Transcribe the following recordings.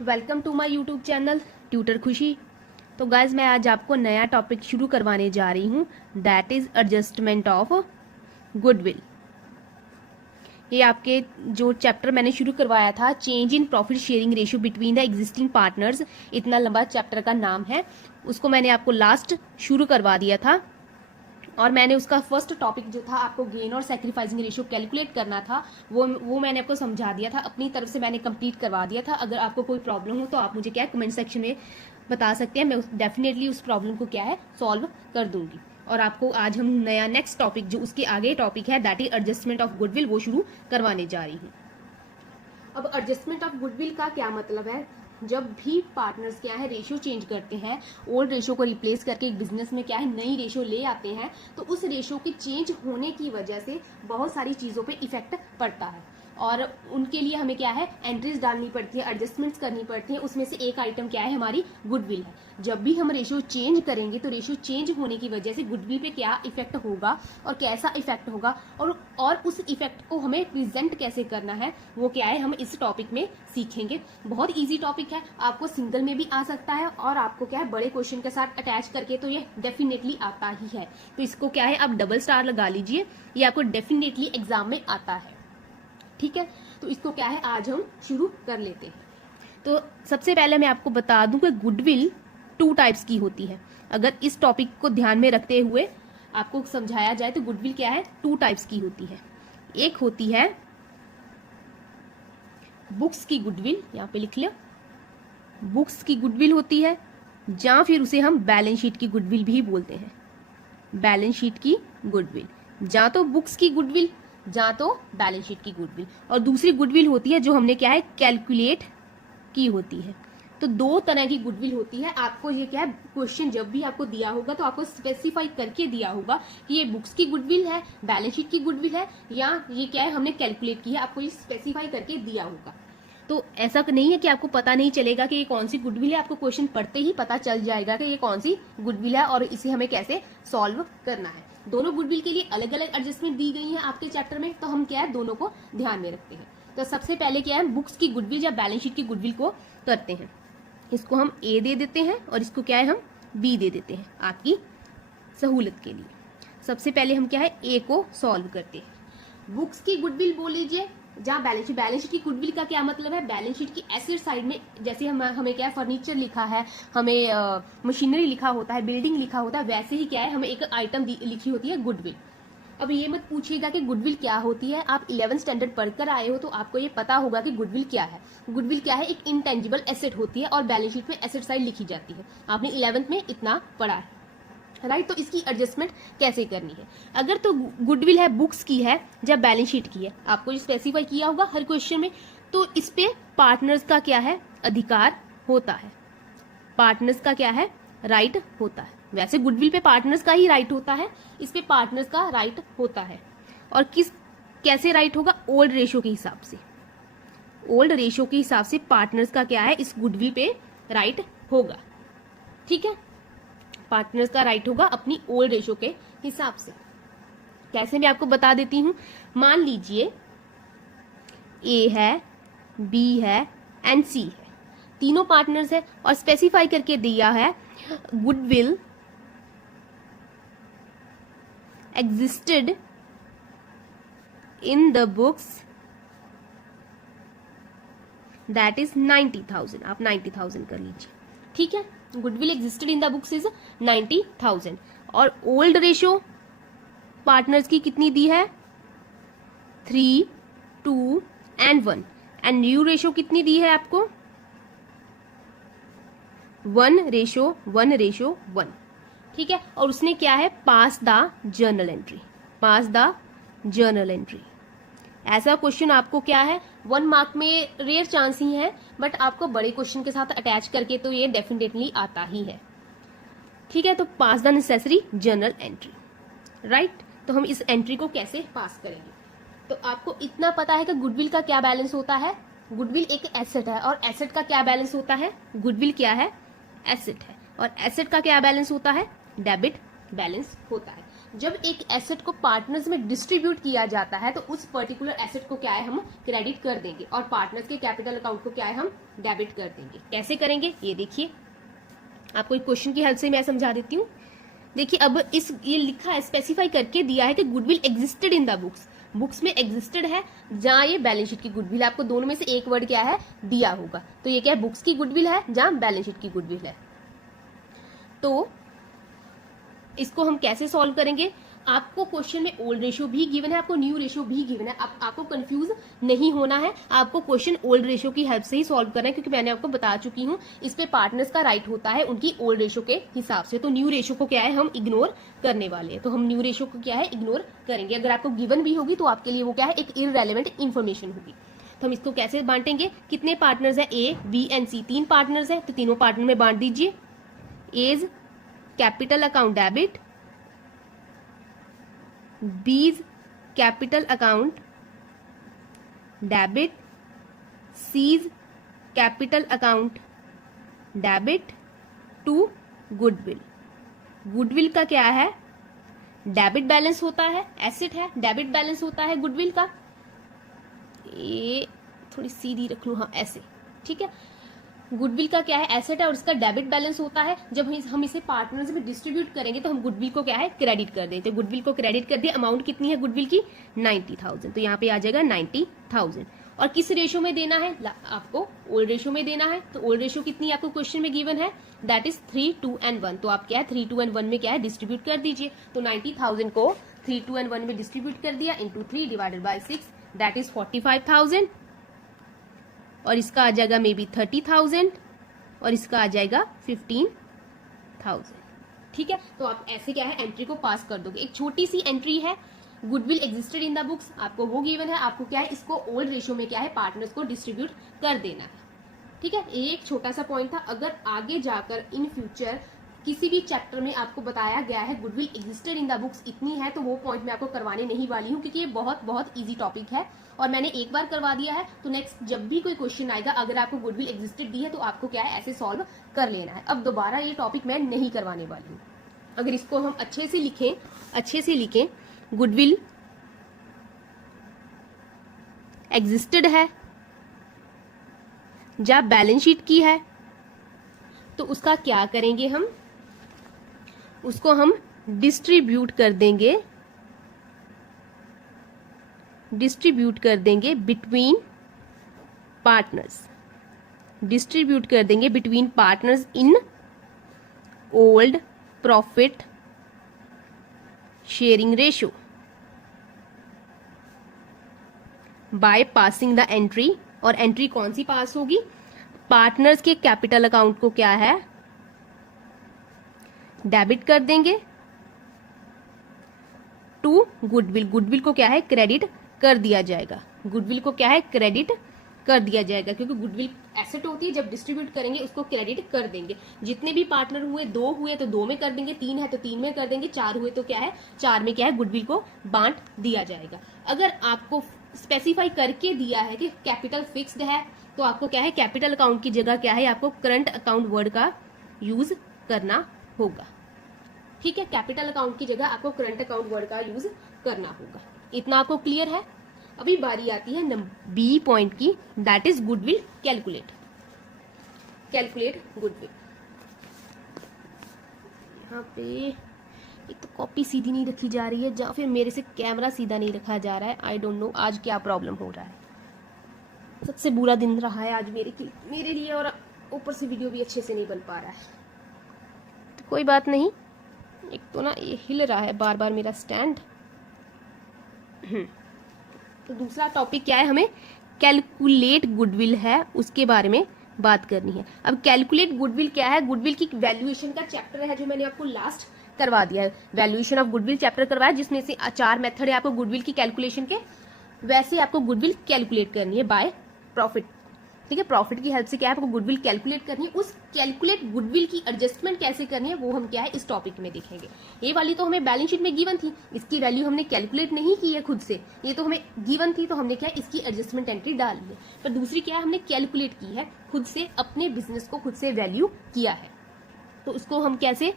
Welcome to my YouTube channel tutor Khushi. तो guys मैं आज आपको नया टॉपिक शुरू करवाने जा रही हूँ, that is adjustment of goodwill. ये आपके जो चैप्टर मैंने शुरू करवाया था, change in profit sharing ratio between the existing partners, इतना लंबा चैप्टर का नाम है, उसको मैंने आपको लास्ट शुरू करवा दिया था। और मैंने उसका फर्स्ट टॉपिक जो था, आपको गेन और सेक्रीफाइसिंग रेशियो कैलकुलेट करना था, वो मैंने आपको समझा दिया था, अपनी तरफ से मैंने कंप्लीट करवा दिया था। अगर आपको कोई प्रॉब्लम हो तो आप मुझे क्या है कमेंट सेक्शन में बता सकते हैं, मैं डेफिनेटली उस प्रॉब्लम को क्या है सॉल्व कर दूंगी। और आपको आज हम नया नेक्स्ट टॉपिक जो उसके आगे टॉपिक है, that is adjustment of goodwill, वो शुरू करवाने जा रही हूँ। अब एडजस्टमेंट ऑफ गुडविल का क्या मतलब है? जब भी पार्टनर्स क्या है रेशियो चेंज करते हैं, ओल्ड रेशियो को रिप्लेस करके एक बिजनेस में क्या है नई रेशियो ले आते हैं, तो उस रेशियो के चेंज होने की वजह से बहुत सारी चीज़ों पे इफेक्ट पड़ता है और उनके लिए हमें क्या है एंट्रीज डालनी पड़ती है, एडजस्टमेंट्स करनी पड़ती है। उसमें से एक आइटम क्या है, हमारी गुडविल है। जब भी हम रेशियो चेंज करेंगे तो रेशियो चेंज होने की वजह से गुडविल पे क्या इफेक्ट होगा और कैसा इफेक्ट होगा और उस इफेक्ट को हमें प्रेजेंट कैसे करना है, वो क्या है हम इस टॉपिक में सीखेंगे। बहुत ईजी टॉपिक है, आपको सिंगल में भी आ सकता है और आपको क्या है बड़े क्वेश्चन के साथ अटैच करके तो ये डेफिनेटली आता ही है। तो इसको क्या है आप डबल स्टार लगा लीजिए, ये आपको डेफिनेटली एग्जाम में आता है। ठीक है, तो इसको क्या है आज हम शुरू कर लेते हैं। तो सबसे पहले मैं आपको बता दूं कि गुडविल 2 टाइप्स की होती है। अगर इस टॉपिक को ध्यान में रखते हुए आपको समझाया जाए तो गुडविल क्या है 2 टाइप्स की होती है। एक होती है बुक्स की गुडविल, यहाँ पे लिख लो, बुक्स की गुडविल होती है, या फिर उसे हम बैलेंस शीट की गुडविल भी बोलते हैं। बैलेंस शीट की गुडविल, या तो बुक्स की गुडविल या तो बैलेंस शीट की गुडविल। और दूसरी गुडविल होती है जो हमने क्या है कैलकुलेट की होती है। तो 2 तरह की गुडविल होती है। आपको ये क्या है क्वेश्चन जब भी आपको दिया होगा तो आपको स्पेसिफाई करके दिया होगा कि ये बुक्स की गुडविल है, बैलेंस शीट की गुडविल है, या ये क्या है हमने कैलकुलेट की है, आपको ये स्पेसिफाई करके दिया होगा। तो ऐसा नहीं है कि आपको पता नहीं चलेगा कि ये कौन सी गुडविल है, आपको क्वेश्चन पढ़ते ही पता चल जाएगा कि ये कौन सी गुडविल है और इसे हमें कैसे सॉल्व करना है। दोनों गुडविल के लिए अलग अलग एडजस्टमेंट दी गई है आपके चैप्टर में, तो हम क्या है दोनों को ध्यान में रखते हैं। तो सबसे पहले क्या है बुक्स की गुडविल या बैलेंस शीट की गुडविल को करते हैं। इसको हम ए दे देते हैं और इसको क्या है हम बी दे देते हैं आपकी सहूलत के लिए। सबसे पहले हम क्या है ए को सॉल्व करते हैं। बुक्स की गुडविल बोल लीजिए जहाँ बैलेंस शीट की गुडविल का क्या मतलब है, बैलेंस शीट की एसेट साइड में जैसे हमें क्या है फर्नीचर लिखा है, हमें मशीनरी लिखा होता है, बिल्डिंग लिखा होता है, वैसे ही क्या है हमें एक आइटम लिखी होती है गुडविल। अब ये मत पूछिएगा कि गुडविल क्या होती है, आप 11th स्टैंडर्ड पढ़कर आए हो तो आपको ये पता होगा कि गुडविल क्या है। गुडविल क्या है एक इंटेंजिबल एसेट होती है और बैलेंस शीट में एसेट साइड लिखी जाती है। आपने 11th में इतना पढ़ा है, राइट। तो इसकी एडजस्टमेंट कैसे करनी है? अगर तो गुडविल है बुक्स की है या बैलेंस शीट की है, आपको ये स्पेसिफाई किया होगा हर क्वेश्चन में, तो इस पे पार्टनर्स का क्या है अधिकार होता है, पार्टनर्स का क्या है राइट होता है। वैसे गुडविल पे पार्टनर्स का ही राइट होता है, इस पे पार्टनर्स का राइट होता है। और कैसे राइट होगा? ओल्ड रेशियो के हिसाब से। ओल्ड रेशियो के हिसाब से पार्टनर्स का क्या है इस गुडविल पे राइट होगा। ठीक है, पार्टनर्स का राइट होगा अपनी ओल्ड रेशियो के हिसाब से। कैसे मैं आपको बता देती हूं। मान लीजिए ए है, बी है एंड सी है, तीनों पार्टनर्स है और स्पेसिफाई करके दिया है goodwill existed in the books that is 90,000। आप 90,000 कर लीजिए। ठीक है, goodwill existed in the books is 90,000। और ओल्ड रेशियो पार्टनर्स की कितनी दी है? 3, 2 एंड 1। एंड न्यू रेशियो कितनी दी है आपको? 1:1:1। ठीक है, और उसने क्या है pass the journal entry, pass the journal entry. ऐसा क्वेश्चन आपको क्या है 1 मार्क में रेयर चांस ही है, बट आपको बड़े क्वेश्चन के साथ अटैच करके तो ये डेफिनेटली आता ही है। ठीक है, तो pass the necessary journal entry, right. तो हम इस एंट्री को कैसे पास करेंगे? तो आपको इतना पता है कि गुडविल का क्या बैलेंस होता है। गुडविल एक एसेट है और एसेट का क्या बैलेंस होता है? गुडविल क्या है? एसेट है और एसेट का क्या बैलेंस होता है? डेबिट बैलेंस होता है। जब एक एसेट को पार्टनर्स में डिस्ट्रीब्यूट किया जाता है तो उस पर्टिकुलर एसेट को क्या है हम क्रेडिट कर देंगे और पार्टनर्स के कैपिटल अकाउंट को क्या है हम डेबिट कर देंगे। कैसे करेंगे ये देखिए, आपको एक क्वेश्चन की हेल्प से मैं समझा देती हूँ। देखिए अब ये लिखा है, स्पेसिफाई करके दिया है कि goodwill existed in the books, books में एग्जिस्टेड है, जहां ये बैलेंस शीट की गुडविल है। आपको दोनों में से एक वर्ड क्या है दिया होगा, तो ये क्या है बुक्स की गुडविल है जहां बैलेंस शीट की गुडविल है। तो इसको हम कैसे सॉल्व करेंगे, आपको क्वेश्चन में ओल्ड रेशियो भी गिवन है, आपको न्यू रेशियो भी गिवन है। आपको कंफ्यूज नहीं होना है, आपको क्वेश्चन ओल्ड रेशियो की हेल्प से ही सॉल्व करना है, क्योंकि मैंने आपको बता चुकी हूँ इस पे पार्टनर्स का राइट होता है उनकी ओल्ड रेशियो के हिसाब से। तो न्यू रेशियो को क्या है हम इग्नोर करने वाले हैं, तो हम न्यू रेशियो को क्या है इग्नोर करेंगे। अगर आपको गिवन भी होगी तो आपके लिए वो क्या है एक इररेलेवेंट इन्फॉर्मेशन होगी। तो हम इसको कैसे बांटेंगे, कितने पार्टनर्स है A B and C, 3 partners है, तो तीनों पार्टनर में बांट दीजिए। A's capital account debit, B's capital account debit, C's capital account debit to goodwill. Goodwill का क्या है डेबिट बैलेंस होता है, एसेट है डेबिट बैलेंस होता है गुडविल का। ये थोड़ी सीधी रख लू, हाँ ऐसे, ठीक है। गुडविल का क्या है एसेट है और इसका डेबिट बैलेंस होता है। जब हम इसे पार्टनर्स में डिस्ट्रीब्यूट करेंगे तो हम गुडविल को क्या है क्रेडिट कर देते हैं। गुडविल को क्रेडिट कर दिया, अमाउंट कितनी है गुडविल की 90,000, तो यहाँ पे आ जाएगा 90,000। और किस रेशियो में देना है आपको, ओल्ड रेशियो में देना है। तो ओल्ड रेशियो कितनी आपको क्वेश्चन में गिवन है, दैट इज 3, 2 and 1। तो आप क्या है 3, 2 and 1 में क्या है डिस्ट्रीब्यूट कर दीजिए। तो 90,000 को 3, 2 and 1 में डिस्ट्रीब्यूट कर दिया into 3 divided by 6, that is 45,000। और इसका आ जाएगा मे बी 30,000 और इसका आ जाएगा 15,000। ठीक है, तो आप ऐसे क्या है एंट्री को पास कर दोगे। एक छोटी सी एंट्री है, goodwill existed in the books, आपको वो गिवन है, आपको क्या है इसको ओल्ड रेशियो में क्या है पार्टनर्स को डिस्ट्रीब्यूट कर देना है। ठीक है, ये एक छोटा सा पॉइंट था। अगर आगे जाकर इन फ्यूचर किसी भी चैप्टर में आपको बताया गया है goodwill existed in the books इतनी है, तो वो पॉइंट मैं आपको करवाने नहीं वाली हूँ, क्योंकि ये बहुत बहुत इजी टॉपिक है और मैंने एक बार करवा दिया है। तो नेक्स्ट जब भी कोई क्वेश्चन आएगा, अगर आपको गुडविल एग्जिस्टेड दी है तो आपको क्या है ऐसे सॉल्व कर लेना है। अब दोबारा ये टॉपिक मैं नहीं करवाने वाली हूँ। अगर इसको हम अच्छे से लिखें गुडविल एग्जिस्टेड है जब बैलेंस शीट की है, तो उसका क्या करेंगे हम, उसको हम डिस्ट्रीब्यूट कर देंगे बिटवीन पार्टनर्स, डिस्ट्रीब्यूट कर देंगे between partners in old profit sharing ratio by passing the entry. और एंट्री कौन सी पास होगी, पार्टनर्स के कैपिटल अकाउंट को क्या है डेबिट कर देंगे टू गुडविल, गुडविल को क्या है क्रेडिट कर दिया जाएगा, गुडविल को क्या है क्रेडिट कर दिया जाएगा, क्योंकि गुडविल एसेट होती है, जब डिस्ट्रीब्यूट करेंगे उसको क्रेडिट कर देंगे। जितने भी पार्टनर हुए, 2 हुए तो 2 में कर देंगे, 3 है तो 3 में कर देंगे, 4 हुए तो क्या है 4 में क्या है गुडविल को बांट दिया जाएगा। अगर आपको स्पेसिफाई करके दिया है कि कैपिटल फिक्स्ड है, तो आपको क्या है कैपिटल अकाउंट की जगह क्या है आपको करंट अकाउंट वर्ड का यूज करना होगा। ठीक है, कैपिटल अकाउंट की जगह आपको करंट अकाउंट वर्ड का यूज करना होगा। इतना आपको क्लियर है। अभी बारी आती है बी पॉइंट की, that is goodwill calculate goodwill. यहाँ पे एक तो कॉपी सीधी नहीं रखी जा रही है, या फिर मेरे से कैमरा सीधा नहीं रखा जा रहा है। आई डोंट नो आज क्या प्रॉब्लम हो रहा है। सबसे बुरा दिन रहा है आज मेरे लिए, और ऊपर से वीडियो भी अच्छे से नहीं बन पा रहा है। तो कोई बात नहीं, एक तो ना ये हिल रहा है बार बार मेरा स्टैंड। तो दूसरा टॉपिक क्या है, हमें कैलकुलेट गुडविल है, उसके बारे में बात करनी है। अब कैलकुलेट गुडविल क्या है, गुडविल की वैल्यूएशन का चैप्टर है जो मैंने आपको लास्ट करवा दिया है। वैल्यूएशन ऑफ गुडविल चैप्टर करवाया, जिसमें से 4 मेथड है आपको गुडविल की कैलकुलेशन के। वैसे आपको गुडविल कैलकुलेट करनी है बाय प्रॉफिट। ठीक है, प्रॉफिट की हेल्प से क्या है आपको गुडविल कैलकुलेट करनी है। उस कैलकुलेट गुडविल की एडजस्टमेंट कैसे करनी है वो हम क्या है इस टॉपिक में देखेंगे। ये वाली तो हमें बैलेंस शीट में गिवन थी, इसकी वैल्यू हमने कैलकुलेट नहीं की है खुद से, ये तो हमें गिवन थी, तो हमने क्या है इसकी एडजस्टमेंट एंट्री डाली है। पर दूसरी क्या है हमने कैलकुलेट की है खुद से, अपने बिजनेस को खुद से वैल्यू किया है, तो उसको हम कैसे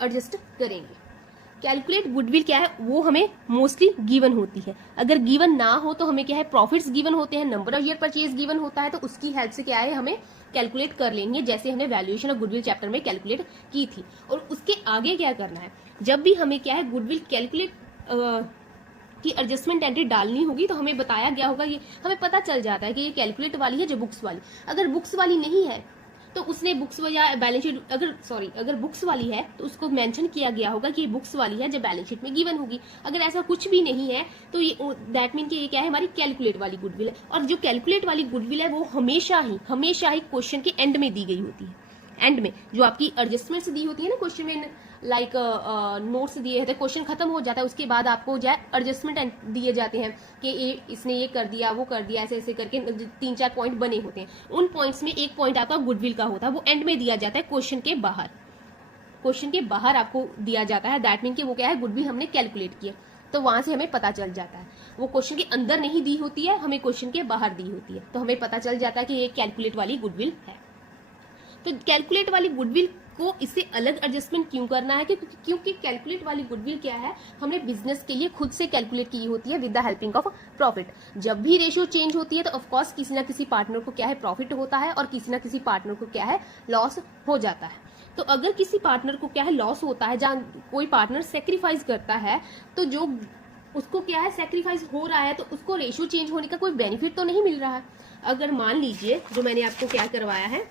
एडजस्ट करेंगे। कैलकुलेट गुडविल क्या है, वो हमें मोस्टली गिवन होती है। अगर गिवन ना हो तो हमें क्या है, प्रॉफिट्स गिवन होते हैं, number of year purchase given होता है, तो उसकी हेल्प से क्या है हमें कैलकुलेट कर लेंगे, जैसे हमने वैल्यूएशन ऑफ गुडविल चैप्टर में कैलकुलेट की थी। और उसके आगे क्या करना है, जब भी हमें क्या है गुडविल कैलकुलेट की एडजस्टमेंट एंट्री डालनी होगी, तो हमें बताया गया होगा, ये हमें पता चल जाता है कि ये कैलकुलेट वाली है जो बुक्स वाली। अगर बुक्स वाली नहीं है तो उसने बुक्स या बैलेंस शीट अगर बुक्स वाली है तो उसको मेंशन किया गया होगा कि ये बुक्स वाली है जो बैलेंस शीट में गिवन होगी। अगर ऐसा कुछ भी नहीं है तो ये दैट मीन कि ये क्या है, हमारी कैलकुलेट वाली गुडविल है। और जो कैलकुलेट वाली गुडविल है वो हमेशा ही क्वेश्चन के एंड में दी गई होती है। एंड में जो आपकी एडजस्टमेंट्स दी होती है ना क्वेश्चन में, लाइक नोट्स दिए थे, क्वेश्चन खत्म हो जाता है, उसके बाद आपको जो है एडजस्टमेंट दिए जाते हैं कि इसने ये कर दिया, वो कर दिया, ऐसे ऐसे करके 3-4 पॉइंट बने होते हैं। उन पॉइंट्स में एक पॉइंट आपका गुडविल का होता है, वो एंड में दिया जाता है, क्वेश्चन के बाहर आपको दिया जाता है। दैट मीन कि वो क्या है, गुडविल हमने कैलकुलेट किया, तो वहां से हमें पता चल जाता है। वो क्वेश्चन के अंदर नहीं दी होती है, हमें क्वेश्चन के बाहर दी होती है, तो हमें पता चल जाता है कि ये कैलकुलेट वाली गुडविल है। तो कैलकुलेट वाली गुडविल को इससे अलग एडजस्टमेंट क्यों करना है, क्योंकि कैलकुलेट वाली गुडविल क्या है, हमने बिजनेस के लिए खुद से कैलकुलेट की होती है with the helping of profit. जब भी रेशियो चेंज होती है तो ऑफ कोर्स किसी ना किसी पार्टनर को क्या है प्रॉफिट होता है, और किसी ना किसी पार्टनर को क्या है लॉस हो जाता है। तो अगर किसी पार्टनर को क्या है लॉस होता है, जहाँ कोई पार्टनर सेक्रीफाइस करता है, तो जो उसको क्या है सेक्रीफाइस हो रहा है, तो उसको रेशियो चेंज होने का कोई बेनिफिट तो नहीं मिल रहा है। अगर मान लीजिए जो मैंने आपको क्या करवाया है,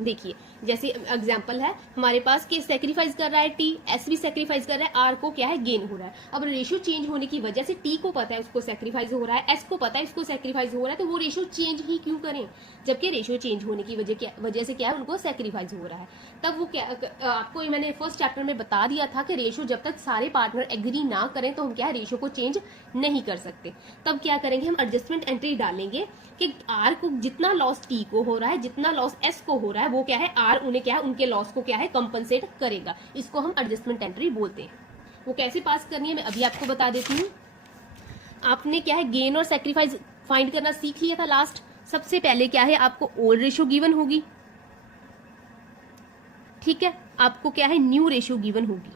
देखिए जैसे एग्जांपल है हमारे पास कि सेक्रीफाइस कर रहा है टी, एस भी सेक्रीफाइस कर रहा है, आर को क्या है गेन हो रहा है। अब रेशियो चेंज होने की वजह से टी को पता है उसको सेक्रीफाइस हो रहा है, एस को पता है इसको सेक्रीफाइस हो रहा है, तो वो रेशियो चेंज ही क्यों करें, जबकि रेशियो चेंज होने की वजह से क्या है उनको सेक्रीफाइस हो रहा है। तब वो क्या आपको मैंने फर्स्ट चैप्टर में बता दिया था कि रेशियो जब तक सारे पार्टनर एग्री ना करें तो हम क्या है रेशियो को चेंज नहीं कर सकते। तब क्या करेंगे, हम एडजस्टमेंट एंट्री डालेंगे कि आर को जितना लॉस टी को हो रहा है, जितना लॉस एस को हो रहा है, वो क्या है आर उन्हें क्या है उनके लॉस को क्या है कंपनसेट करेगा। इसको हम एडजस्टमेंट एंट्री बोलते हैं। वो कैसे पास करनी है मैं अभी आपको बता देती हूँ। आपने क्या है गेन और सेक्रीफाइस फाइंड करना सीख लिया था लास्ट। सबसे पहले क्या है आपको ओल्ड रेशियो गिवन होगी, ठीक है, आपको क्या है न्यू रेशियो गिवन होगी।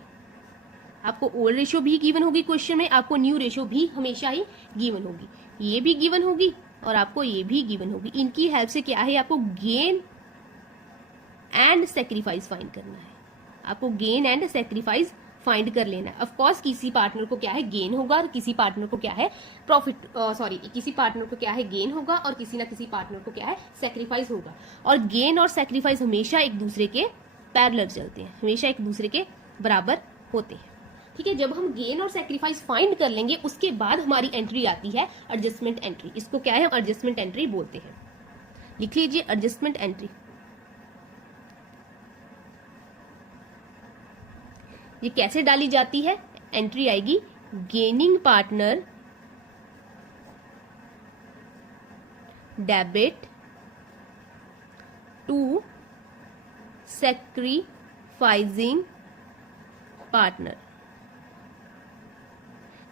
आपको ओल्ड रेशियो भी गिवन होगी क्वेश्चन में, आपको न्यू रेशियो भी हमेशा ही गिवन होगी, ये भी गिवन होगी और आपको ये भी गिवन होगी। इनकी हेल्प से क्या है आपको गेन एंड सेक्रीफाइस फाइंड करना है। आपको गेन एंड सेक्रीफाइस फाइंड कर लेना है। ऑफ कोर्स किसी पार्टनर को क्या है गेन होगा और किसी पार्टनर को क्या है किसी पार्टनर को क्या है गेन होगा और किसी ना किसी पार्टनर को क्या है सेक्रीफाइस होगा। और गेन और सेक्रीफाइस हमेशा एक दूसरे के पैरेलल चलते हैं, हमेशा एक दूसरे के बराबर होते हैं, ठीक है। जब हम गेन और सेक्रीफाइस फाइंड कर लेंगे उसके बाद हमारी एंट्री आती है एडजस्टमेंट एंट्री। इसको क्या है हम एडजस्टमेंट एंट्री बोलते हैं। लिख लीजिए एडजस्टमेंट एंट्री। ये कैसे डाली जाती है, एंट्री आएगी gaining partner debit to sacrificing partner,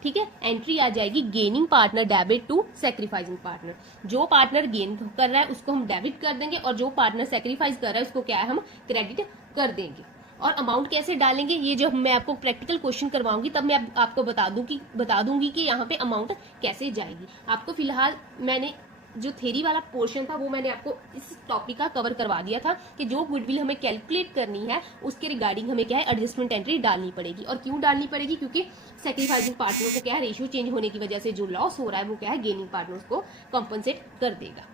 ठीक है। एंट्री आ जाएगी gaining partner debit to sacrificing partner. जो पार्टनर गेन कर रहा है उसको हम डेबिट कर देंगे और जो पार्टनर सेक्रीफाइस कर रहा है उसको क्या है हम क्रेडिट कर देंगे। और अमाउंट कैसे डालेंगे, ये जो मैं आपको प्रैक्टिकल क्वेश्चन करवाऊंगी तब मैं आपको बता दूंगी कि यहाँ पे अमाउंट कैसे जाएगी। आपको फिलहाल मैंने जो थ्योरी वाला पोर्शन था वो मैंने आपको इस टॉपिक का कवर करवा दिया था कि जो गुडविल हमें कैलकुलेट करनी है उसके रिगार्डिंग हमें क्या है एडजस्टमेंट एंट्री डालनी पड़ेगी। और क्यों डालनी पड़ेगी, क्योंकि सेक्रीफाइसिंग पार्टनर को क्या है रेशियो चेंज होने की वजह से जो लॉस हो रहा है वो क्या है गेनिंग पार्टनर को कंपनसेट कर देगा,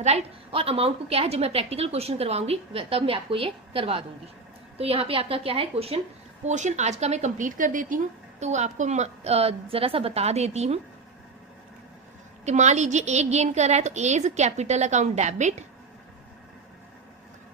राइट। और अमाउंट को क्या है जब मैं प्रैक्टिकल क्वेश्चन करवाऊंगी तब मैं आपको ये करवा दूंगी। तो यहाँ पे आपका क्या है क्वेश्चन पोर्शन आज का मैं कंप्लीट कर देती हूँ। तो आपको जरा सा बता देती हूँ कि मान लीजिए ए गेन कर रहा है तो A is capital account debit,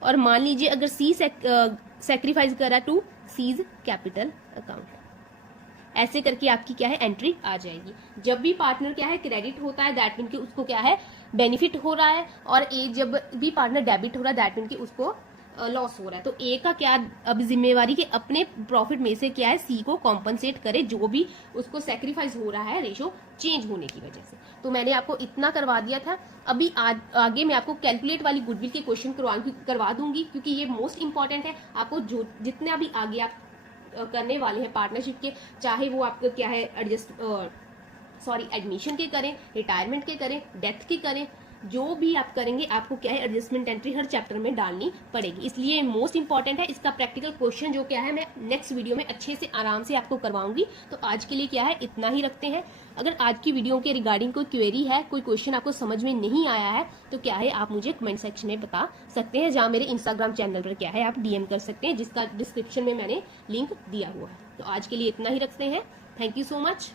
और मान लीजिए अगर सी सेक्रीफाइस कर रहा है to C is capital account. ऐसे करके आपकी क्या है एंट्री आ जाएगी। जब भी पार्टनर क्या है क्रेडिट होता है दैट मीन कि उसको क्या है बेनिफिट हो रहा है, और ए जब भी पार्टनर डेबिट हो रहा है दैट मीन कि उसको लॉस हो रहा है। तो ए का क्या अब जिम्मेवारी कि अपने प्रॉफिट में से क्या है सी को कॉम्पनसेट करे जो भी उसको सेक्रीफाइस हो रहा है रेशो चेंज होने की वजह से। तो मैंने आपको इतना करवा दिया था। अभी आगे मैं आपको कैलकुलेट वाली गुडविल के क्वेश्चन करवा दूंगी क्योंकि ये मोस्ट इंपॉर्टेंट है। आपको जो जितना भी आगे आप करने वाले हैं पार्टनरशिप के, चाहे वो आपका क्या है एडमिशन के करें, रिटायरमेंट के करें, डेथ के करें, जो भी आप करेंगे आपको क्या है एडजस्टमेंट एंट्री हर चैप्टर में डालनी पड़ेगी। इसलिए मोस्ट इंपॉर्टेंट है। इसका प्रैक्टिकल क्वेश्चन जो क्या है मैं नेक्स्ट वीडियो में अच्छे से आराम से आपको करवाऊंगी। तो आज के लिए क्या है इतना ही रखते हैं। अगर आज की वीडियो के रिगार्डिंग कोई क्वेरी है, कोई क्वेश्चन आपको समझ में नहीं आया है, तो क्या है आप मुझे कमेंट सेक्शन में बता सकते हैं, जहाँ मेरे इंस्टाग्राम चैनल पर क्या है आप DM कर सकते हैं, जिसका डिस्क्रिप्शन में मैंने लिंक दिया हुआ है। तो आज के लिए इतना ही रखते हैं। Thank you so much.